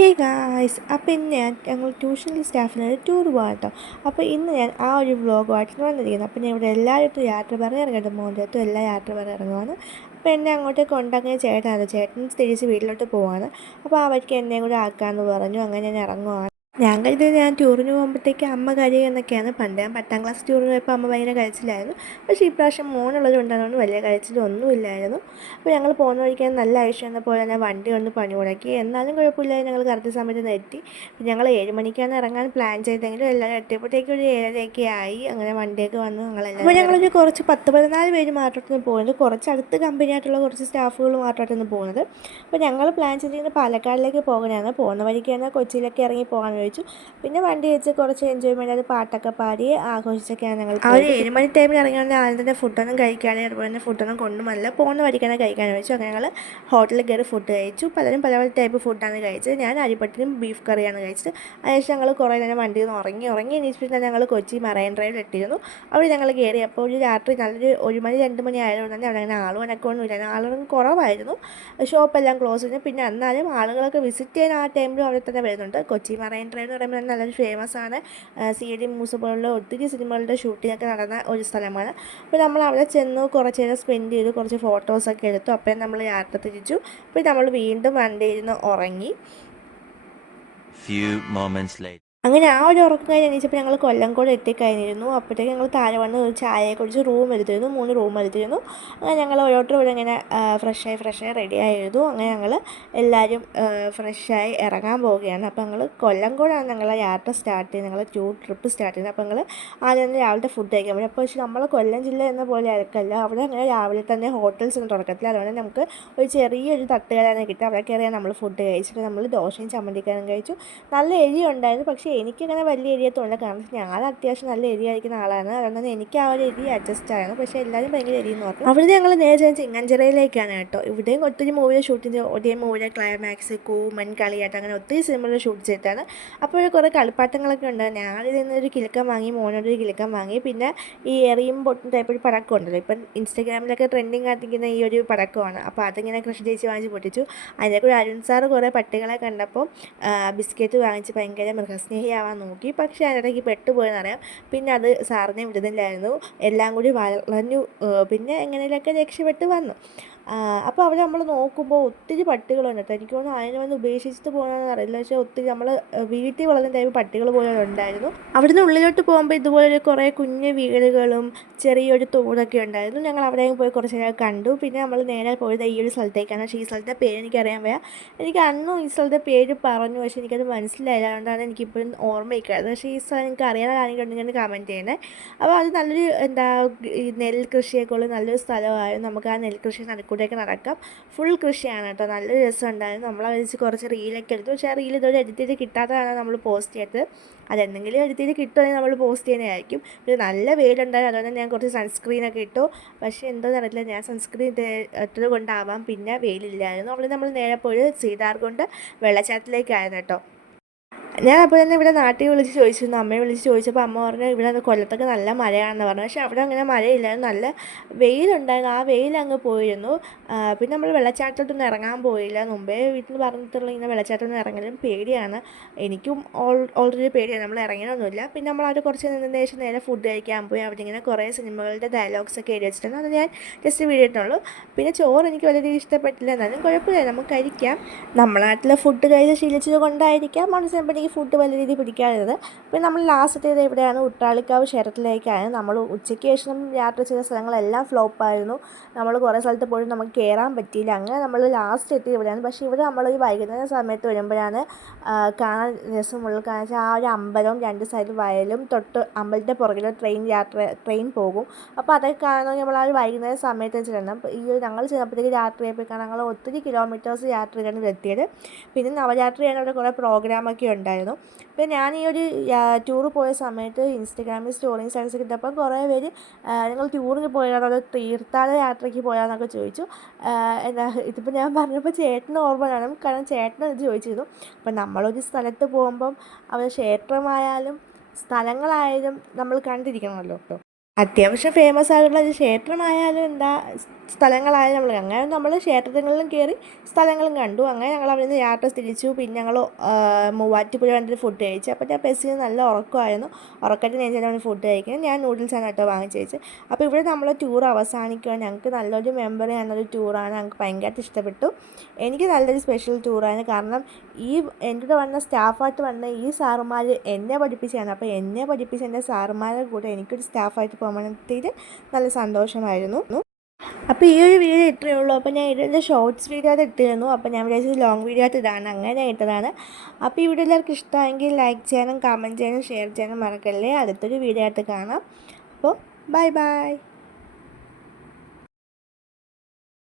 Hey guys, അപ്പോൾ ഇന്ന് ഞങ്ങൾ ട്യൂഷനിൽ സ്റ്റാഫിനൊരു ടൂർ പോകാം കേട്ടോ. അപ്പോൾ ഇന്ന് ഞാൻ ആ ഒരു വ്ളോഗുമായിട്ടാണ് വന്നിരിക്കുന്നത്. അപ്പോൾ ഞാൻ ഇവിടെ എല്ലായിടത്തും യാത്ര പറയാൻ ഇറങ്ങട്ടെ, മോൻ്റെ എല്ലാ യാത്ര പറയാൻ ഇറങ്ങുവാണ്. അപ്പോൾ എന്നെ അങ്ങോട്ടേക്ക് കൊണ്ടാക്കുന്ന ചേട്ടനാണ്. ചേട്ടൻ തിരിച്ച് വീട്ടിലോട്ട് പോവാണ്. അപ്പോൾ ആ വഴിക്ക് എന്നെയും കൂടെ ആക്കാമെന്ന് പറഞ്ഞു. അങ്ങനെ ഞാൻ ഇറങ്ങുവാണ്. ഞാൻ ടൂറിന് പോകുമ്പോഴത്തേക്ക് അമ്മ കരയുമെന്നൊക്കെയാണ്. പണ്ട് ഞാൻ 10ാം ക്ലാസ് ടൂറിന് പോയപ്പോൾ അമ്മ ഭയങ്കര കഴിച്ചിലായിരുന്നു. പക്ഷേ ഇപ്രാവശ്യം മോനുള്ളത് കൊണ്ടാണ് വലിയ കഴിച്ചിലൊന്നുമില്ലായിരുന്നു. അപ്പോൾ ഞങ്ങൾ പോകുന്ന വഴിക്കാൻ നല്ല ആവശ്യം എന്നപ്പോൾ തന്നെ വണ്ടി ഒന്ന് പണി മുടക്കി. എന്നാലും കുഴപ്പമില്ല, ഞങ്ങൾ കറക്റ്റ് സമയത്ത് എത്തി. ഞങ്ങൾ 7 മണിക്കാണ് ഇറങ്ങാൻ പ്ലാൻ ചെയ്തെങ്കിലും എല്ലാവരും എത്തിയപ്പോഴത്തേക്കും ഒരു 7:30 ആയി. അങ്ങനെ വണ്ടിയൊക്കെ വന്ന് ഞങ്ങളൊരു കുറച്ച് 10-14 പേര് മാത്രമാണ് പോകുന്നത്. കുറച്ച് അടുത്ത് കമ്പനിയായിട്ടുള്ള കുറച്ച് സ്റ്റാഫുകൾ മാത്രമായിട്ടാണ് പോകുന്നത്. അപ്പോൾ ഞങ്ങൾ പ്ലാൻ ചെയ്തിരിക്കുന്നത് പാലക്കാടിലേക്ക് പോകാനാണ്. പോകുന്ന വഴിക്കാണ് കൊച്ചിയിലൊക്കെ ഇറങ്ങി പോകാൻ ചോദിച്ചു. പിന്നെ വണ്ടി വെച്ച് കുറച്ച് എൻജോയ്മെൻ്റ് അത് പാട്ടൊക്കെ പാടി ആഘോഷിച്ചൊക്കെയാണ് ഞങ്ങൾ. ആ ഒരു 7 മണി ടൈമിൽ ഇറങ്ങിയാൽ ആദ്യം തന്നെ ഫുഡൊന്നും കഴിക്കാതെ, അതുപോലെ തന്നെ ഫുഡൊന്നും കൊണ്ടുമല്ല, പോകുന്ന വഴിക്കാണ് കഴിക്കാൻ ചോദിച്ചു. അങ്ങനെ ഞങ്ങൾ ഹോട്ടലിൽ കയറി ഫുഡ് കഴിച്ചു. പലരും പല ടൈപ്പ് ഫുഡാണ് കഴിച്ചത്. ഞാൻ അരിപ്പട്ടിനും ബീഫ് കറിയാണ് കഴിച്ചത്. അതിനുശേഷം ഞങ്ങൾ കുറേ നേരം വണ്ടിയിൽ നിന്ന് ഉറങ്ങി എണീച്ചിട്ട് ഞങ്ങൾ കൊച്ചി മറൈൻ ഡ്രൈവിൽ എത്തിയിരുന്നു. അവിടെ ഞങ്ങൾ കയറി. അപ്പോൾ ഒരു രാത്രി നല്ലൊരു 1 മണി 2 മണി ആയതുകൊണ്ട് തന്നെ അവിടെ അങ്ങനെ ആളും അനക്കമൊന്നുമില്ല. ആളുകളും കുറവായിരുന്നു. ഷോപ്പെല്ലാം ക്ലോസ് ചെയ്തു. പിന്നെ എന്നാലും ആളുകളൊക്കെ വിസിറ്റ് ചെയ്യാൻ ആ ടൈമിലും അവിടെ തന്നെ വരുന്നുണ്ട്. കൊച്ചി മറൈൻ ഡ്രൈവ് എന്ന് പറയുമ്പോൾ നല്ലൊരു ഫേമസ് ആണ്. CD മൂസ പോലുള്ള ഒത്തിരി സിനിമകളുടെ ഷൂട്ടിങ്ങൊക്കെ നടന്ന ഒരു സ്ഥലമാണ്. അപ്പോൾ നമ്മൾ അവിടെ ചെന്നു കുറച്ച് നേരം സ്പെൻഡ് ചെയ്തു, കുറച്ച് ഫോട്ടോസൊക്കെ എടുത്തു. അപ്പം നമ്മൾ യാത്ര തിരിച്ചു. അപ്പോൾ നമ്മൾ വീണ്ടും വണ്ടിയിൽ നിന്ന് ഉറങ്ങി. അങ്ങനെ ആ ഒരു ഉറക്കം കഴിഞ്ഞ് എണീച്ചപ്പോൾ ഞങ്ങൾ കൊല്ലംകോട് എത്തിക്കഴിഞ്ഞിരുന്നു. അപ്പോഴത്തേക്ക് ഞങ്ങൾ താഴെ വന്ന് ഒരു ചായയെ കുടിച്ച് റൂം എടുത്തിരുന്നു. 3 റൂം എടുത്തിരുന്നു. അങ്ങനെ ഞങ്ങൾ ഓരോരുത്തരും ഇവിടെ ഇങ്ങനെ ഫ്രഷായി റെഡിയായിരുന്നു. അങ്ങനെ ഞങ്ങൾ എല്ലാവരും ഫ്രഷായി ഇറങ്ങാൻ പോവുകയാണ്. അപ്പോൾ ഞങ്ങൾ കൊല്ലംകോടാണ് ഞങ്ങളെ യാത്ര സ്റ്റാർട്ട് ചെയ്യുന്നത്, ഞങ്ങൾ ടൂർ ട്രിപ്പ് സ്റ്റാർട്ട് ചെയ്യുന്നത്. അപ്പോൾ ഞങ്ങൾ ആദ്യം തന്നെ രാവിലത്തെ ഫുഡ് കഴിക്കാൻ പറ്റും. അപ്പോൾ പക്ഷേ നമ്മൾ കൊല്ലം ജില്ല എന്ന പോലെ ആയിരിക്കല്ല, അവിടെ അങ്ങനെ രാവിലെ തന്നെ ഹോട്ടൽസ് ഒന്നും തുടക്കത്തില്ല. അതുകൊണ്ട് നമുക്ക് ഒരു ചെറിയൊരു തട്ടുകടയാണ് കിട്ടുക. അവിടെ കയറിയാണ് നമ്മൾ ഫുഡ് കഴിച്ചിട്ട് നമ്മൾ ദോശയും ചമ്മന്തിക്കറിയും കഴിച്ചു. നല്ല എരി ഉണ്ടായിരുന്നു. പക്ഷേ എനിക്കങ്ങനെ വലിയ എരിയെ തോന്നില്ല, കാരണം ഞാൻ അത്യാവശ്യം നല്ല എരി കഴിക്കുന്ന ആളാണ്. അതുകൊണ്ട് തന്നെ എനിക്ക് ആ ഒരു എരി അഡ്ജസ്റ്റ് ആയിരുന്നു. പക്ഷേ എല്ലാവരും ഭയങ്കര എരിയെന്ന് പറഞ്ഞു. അവിടെ ഞങ്ങൾ നേരെ ചിങ്ങഞ്ചിറയിലേക്കാണ് കേട്ടോ. ഇവിടെയും ഒത്തിരി മൂവിയുടെ ഷൂട്ടിംഗ് ചെയ്തു. ഒരേ മൂവിയുടെ ക്ലൈമാക്സ്, കൂമൻ, കളിയാട്ടം, അങ്ങനെ ഒത്തിരി സിനിമകൾ ഷൂട്ട് ചെയ്തിട്ടാണ്. അപ്പോൾ കുറേ കളിപ്പാട്ടങ്ങളൊക്കെ ഉണ്ട്. ഞാനിതിൽ നിന്നൊരു കിലുക്കം വാങ്ങി, മോനോടൊരു കിലുക്കം വാങ്ങി. പിന്നെ ഈ എറിയും പൊട്ടും ടൈപ്പ് ഒരു പടക്കം ഉണ്ടല്ലോ, ഇപ്പം ഇൻസ്റ്റാഗ്രാമിലൊക്കെ ട്രെൻഡിങ് ആയിരിക്കുന്ന ഈ ഒരു പടക്കമാണ്. അപ്പോൾ അതിങ്ങനെ കൃഷി ചേച്ചി വാങ്ങിച്ച് പൊട്ടിച്ചു. അതിനൊക്കെ ഒരു അരുൺ സാറ് കുറേ പട്ടികളെ കണ്ടപ്പോൾ ബിസ്ക്കറ്റ് വാങ്ങിച്ച് ഭയങ്കര മൃഗസ്നേഹിയാവാൻ നോക്കി. പക്ഷേ അതിനിടയ്ക്ക് പെട്ടുപോയെന്നറിയാം. പിന്നെ അത് സാറിനെ വിടുന്നില്ലായിരുന്നു. എല്ലാം കൂടി വളഞ്ഞു. പിന്നെ എങ്ങനെയൊക്കെ രക്ഷപ്പെട്ട് വന്നു. അപ്പോൾ അവിടെ നമ്മൾ നോക്കുമ്പോൾ ഒത്തിരി പട്ടികളുണ്ട് കേട്ടോ. എനിക്ക് തോന്നുന്നു അതിനെ വന്ന് ഉപേക്ഷിച്ചിട്ട് പോകുന്നതെന്ന് അറിയില്ല. പക്ഷേ ഒത്തിരി നമ്മൾ വീട്ടിൽ വളർന്ന ടൈപ്പ് പട്ടികൾ പോലെ ഉണ്ടായിരുന്നു. അവിടുന്ന് ഉള്ളിലോട്ട് പോകുമ്പോൾ ഇതുപോലെ കുറേ കുഞ്ഞു വീടുകളും ചെറിയൊരു തോടൊക്കെ ഉണ്ടായിരുന്നു. ഞങ്ങൾ അവിടെയും പോയി കുറച്ച് നേരം കണ്ടു. പിന്നെ നമ്മൾ നേരെ പോയത് ഈ ഒരു സ്ഥലത്തേക്കാണ്. പക്ഷേ ഈ സ്ഥലത്തെ പേര് എനിക്കറിയാൻ വയ്യ. എനിക്ക് അന്നും ഈ സ്ഥലത്തെ പേര് പറഞ്ഞു, പക്ഷേ എനിക്കത് മനസ്സിലായില്ല. അതുകൊണ്ടാണ് എനിക്കിപ്പോഴും ഓർമ്മയിക്കാറ്. പക്ഷേ ഈ സ്ഥലം എനിക്ക് അറിയാൻ ആരെങ്കിലും ഉണ്ടെങ്കിൽ കമൻറ്റ് ചെയ്യണേ. അപ്പോൾ അത് നല്ലൊരു ഈ നെൽകൃഷിയൊക്കെ ഉള്ള നല്ലൊരു സ്ഥലമായിരുന്നു. നമുക്ക് ആ നെൽകൃഷി നടുക്കൂടെയൊക്കെ നടക്കാം. ഫുൾ കൃഷിയാണ് കേട്ടോ. നല്ല രസമുണ്ടായിരുന്നു. നമ്മൾ വെച്ച് കുറച്ച് റീലൊക്കെ എടുത്തു. പക്ഷേ ആ റീൽ ഇതുവരെ എഡിറ്റ് ചെയ്ത് കിട്ടാത്തതാണ് നമ്മൾ പോസ്റ്റ് ചെയ്തത്. അതെന്തെങ്കിലും എഡിറ്റ് ചെയ്ത് കിട്ടുമെങ്കിൽ നമ്മൾ പോസ്റ്റ് ചെയ്യുന്നതായിരിക്കും. പിന്നെ നല്ല വെയിലുണ്ടായിരുന്നു. അതുകൊണ്ട് ഞാൻ കുറച്ച് സൺസ്ക്രീനൊക്കെ ഇട്ടു. പക്ഷേ എന്തോന്ന് അറിയില്ല, ഞാൻ സൺസ്ക്രീൻ ഇട്ടത് കൊണ്ടാവാം പിന്നെ വെയിലില്ലായിരുന്നു. അവിടെ നമ്മൾ നേരെ പോയി സീതാർകുണ്ട് വെള്ളച്ചാട്ടത്തിലേക്കായിരുന്നു കേട്ടോ. ഞാൻ അപ്പോൾ തന്നെ ഇവിടെ നാട്ടിൽ വിളിച്ച് ചോദിച്ചിരുന്നു, അമ്മയെ വിളിച്ച് ചോദിച്ചപ്പോൾ അമ്മ പറഞ്ഞു ഇവിടെ കൊല്ലത്തൊക്കെ നല്ല മഴയാണെന്ന് പറഞ്ഞു. പക്ഷേ അവിടെ അങ്ങനെ മഴയില്ലായിരുന്നു, നല്ല വെയിലുണ്ടായിരുന്നു. ആ വെയിലങ്ങ് പോയിരുന്നു. പിന്നെ നമ്മൾ വെള്ളച്ചാട്ടത്തൊന്നും ഇറങ്ങാൻ പോയില്ല. മുമ്പേ വീട്ടിൽ പറഞ്ഞിട്ടുള്ള ഇങ്ങനെ വെള്ളച്ചാട്ടമൊന്നും ഇറങ്ങലും പേടിയാണ്. എനിക്കും ഓൾറെഡി പേടിയാണ്. നമ്മൾ ഇറങ്ങിയൊന്നുമില്ല. പിന്നെ നമ്മൾ അവിടെ കുറച്ച് നിന്നതിന് ശേഷം നേരെ ഫുഡ് കഴിക്കാൻ പോയി. അവിടെ ഇങ്ങനെ കുറേ സിനിമകളുടെ ഡയലോഗ്സൊക്കെ എഴുതി വെച്ചിട്ടുണ്ട്. അത് ഞാൻ ജസ്റ്റ് വീഡിയോ ഇട്ടുള്ളൂ. പിന്നെ ചോറ് എനിക്ക് വളരെ ഇഷ്ടപ്പെട്ടില്ല, എന്നാലും കുഴപ്പമില്ല, നമുക്ക് കഴിക്കാം. നമ്മളെ നാട്ടിലെ ഫുഡ് കഴിച്ച് ശീലിച്ചത് കൊണ്ടായിരിക്കാം മനസ്സിലാകുമ്പോൾ എനിക്ക് ഫുഡ് വലിയ രീതിയിൽ പിടിക്കാറുള്ളത്. പിന്നെ നമ്മൾ ലാസ്റ്റ് എത്തിയത് എവിടെയാണ്, ഉട്രാളിക്കാവ് ക്ഷേത്രത്തിലേക്കാണ്. നമ്മൾ ഉച്ചയ്ക്ക് ശേഷം യാത്ര ചെയ്ത സ്ഥലങ്ങളെല്ലാം ഫ്ലോപ്പായിരുന്നു. നമ്മൾ കുറേ സ്ഥലത്ത് പോയി നമുക്ക് കയറാൻ പറ്റിയില്ല. അങ്ങനെ നമ്മൾ ലാസ്റ്റ് എത്തിയത് ഇവിടെയാണ്. പക്ഷേ ഇവിടെ നമ്മൾ ഈ വൈകുന്നേരം സമയത്ത് വരുമ്പോഴാണ് കാണാൻ രസമുള്ളത്. കാരണം വെച്ചാൽ ആ ഒരു അമ്പലവും 2 സൈഡിൽ വയലും, തൊട്ട് അമ്പലത്തിൻ്റെ പുറകിൽ ട്രെയിൻ പോകും. അപ്പോൾ അതൊക്കെ കാണുന്നത് നമ്മൾ ആ ഒരു വൈകുന്നേരം സമയത്ത് വെച്ചിട്ടുണ്ട്. ഈ ഞങ്ങൾ ചെന്നപ്പോഴത്തേക്ക് രാത്രിയായപ്പോഴേക്കാണ് ഞങ്ങൾ ഒത്തിരി കിലോമീറ്റേഴ്സ് യാത്ര ചെയ്താണ് എത്തിയത്. പിന്നെ നവരാത്രിയാണ് അവിടെ കുറേ പ്രോഗ്രാമൊക്കെ ഉണ്ടായിരുന്നു. പിന്നെ ഞാൻ ഈ ഒരു ടൂർ പോയ സമയത്ത് ഇൻസ്റ്റഗ്രാമിൽ സ്റ്റോറിയും സ്റ്റാറ്റസൊക്കെ ഇട്ടപ്പോൾ കുറേ പേര് നിങ്ങൾ ടൂറിന് പോയാണോ അതോ തീർത്ഥാടന യാത്രയ്ക്ക് പോയാന്നൊക്കെ ചോദിച്ചു. ഇതിപ്പോൾ ഞാൻ പറഞ്ഞപ്പോൾ ചേട്ടന് ഓർമ്മ കാണും, കാരണം ചേട്ടന് ഇത് ചോദിച്ചിരുന്നു. അപ്പം നമ്മളൊരു സ്ഥലത്ത് പോകുമ്പം അവിടെ ക്ഷേത്രമായാലും സ്ഥലങ്ങളായാലും നമ്മൾ കണ്ടിരിക്കണമല്ലോ. അത്യാവശ്യം ഫേമസ് ആയിട്ടുള്ള ഒരു ക്ഷേത്രമായാലും എന്താ സ്ഥലങ്ങളായാലും നമ്മൾ ക്ഷേത്രങ്ങളിലും കയറി സ്ഥലങ്ങളും കണ്ടു. അങ്ങനെ ഞങ്ങൾ അവിടെ നിന്ന് യാത്ര തിരിച്ചു. പിന്നെ ഞങ്ങൾ മൂവാറ്റുപുഴ വന്നിട്ട് ഫുഡ് കഴിച്ചു. അപ്പോൾ ഞാൻ ബസ്സിൽ നല്ല ഉറക്കമായിരുന്നു. ഉറക്കത്തിന് ശേഷമാണ് ഫുഡ് കഴിക്കുന്നത്. ഞാൻ നൂഡിൽസാണ് കേട്ടോ വാങ്ങിച്ച് കഴിച്ചത്. അപ്പോൾ ഇവിടെ നമ്മൾ ടൂർ അവസാനിക്കുക. ഞങ്ങൾക്ക് നല്ലൊരു മെമ്മറി ആണൊരു ടൂറാണ്. ഞങ്ങൾക്ക് ഭയങ്കരമായിട്ട് ഇഷ്ടപ്പെട്ടു. എനിക്ക് നല്ലൊരു സ്പെഷ്യൽ ടൂറാണ്. കാരണം എൻ്റെ കൂടെ വന്ന സ്റ്റാഫായിട്ട് വന്ന ഈ സാറുമാർ എന്നെ പഠിപ്പിച്ചതാണ്. അപ്പോൾ എന്നെ പഠിപ്പിച്ച എൻ്റെ സാറുമാരുടെ കൂടെ എനിക്കൊരു സ്റ്റാഫായിട്ട് പോകുമ്പോഴത്തേക്ക് നല്ല സന്തോഷമായിരുന്നു. അപ്പോൾ ഈ ഒരു വീഡിയോ ഇത്രയേ ഉള്ളൂ. അപ്പോൾ ഞാൻ ഇതിൻ്റെ ഷോർട്സ് വീഡിയോ ആയിട്ട് ഇട്ടിരുന്നു. അപ്പോൾ ഞാൻ വിചാരിച്ചത് ലോങ് വീഡിയോ ആയിട്ട് ഇതാണ്, അങ്ങനെ ഇട്ടതാണ്. അപ്പോൾ ഈ വീഡിയോ എല്ലാവർക്കും ഇഷ്ടമായെങ്കിൽ ലൈക്ക് ചെയ്യാനും കമൻറ്റ് ചെയ്യാനും ഷെയർ ചെയ്യാനും മറക്കല്ലേ. അടുത്തൊരു വീഡിയോ ആയിട്ട് കാണാം. അപ്പോൾ ബൈ ബൈ.